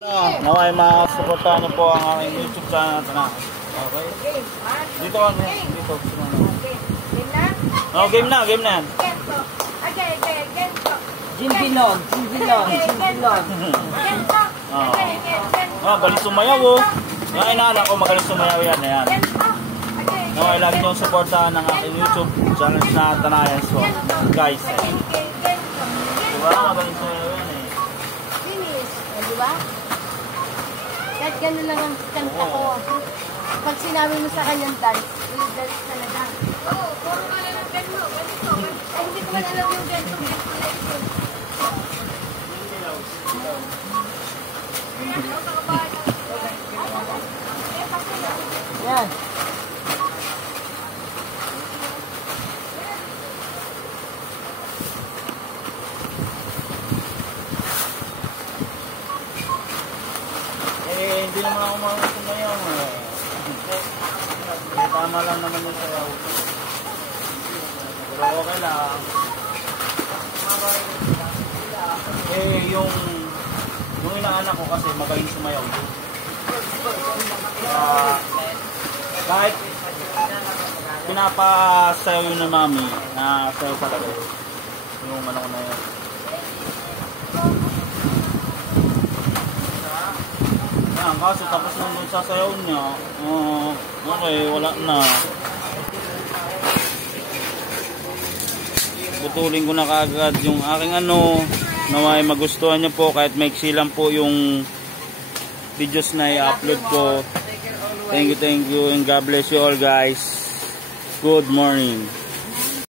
Naway masuportahan niyo po ang aking YouTube channel na. Okay? Dito ano? Dito. Oh, game na yan. Jimbilon. Galing sumayaw oh. Yung inaanak ko magaling sumayaw yan. Ayan. Naway lagi niyong suportahan ang aking YouTube channel na Tanayan So. Guys. Diba? Magaling sumayaw yan eh. Finish. Diba? Kahit gano'n lang ang kanta ko. Pag sinabi mo sa kanyang dance, will dance talaga. Oo, puro ka lang ang ganito. Ay, hindi ko man alam yung ganito. Yan. Hindi naman ako marunong ngayon. Tama lang naman yung sayaw. Pero okay lang. Yung inaanak ko kasi magaling sumayaw. Kahit pinapasayaw yun ng mami, sayaw talaga. Yung ano na yun. Kaso tapos nandun sa sayaw niya, okay, wala na. Putulin ko na kaagad yung aking naway magustuhan niyo po kahit maiksi lang po yung videos na i-upload ko. Thank you and God bless you all guys. Good morning.